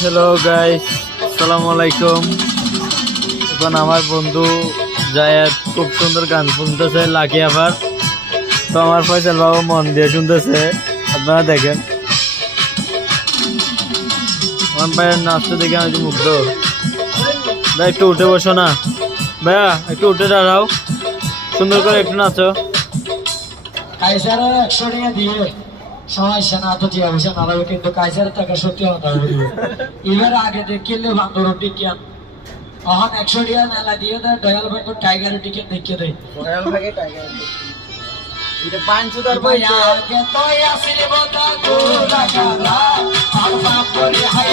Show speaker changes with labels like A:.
A: Hello guys আসসালামু আলাইকুম এখন আমার বন্ধু জায়াত খুব সুন্দর গান শুনতেছে, লাকি আবার। তো আমার ফয়সাল বাবু মন দিয়ে শুনতেছে, আপনারা দেখেন। আমার ভাইয়ের নাচতে দেখে আমি মুগ্ধ। ভাই, একটু উঠে বসো না। ভাইয়া, একটু উঠে দাঁড়াও। সুন্দর করে একটু নাচো।
B: একশো টাকা দিয়ে। সময় সেনাপতি দিয়ে অবশ্য কিন্তু কাইসারের টাকা সত্যি হতে হবে এবার আগে দেখিলে বান্দর টিকিয়ান অহন একশো টিয়া মেলা দিয়ে দেয় দয়াল ভাই টাইগার টিকিট দেখিয়ে দেয়। দয়াল ভাই আগে তো আসিল বতা গোলা গালা আর বাপরে হাই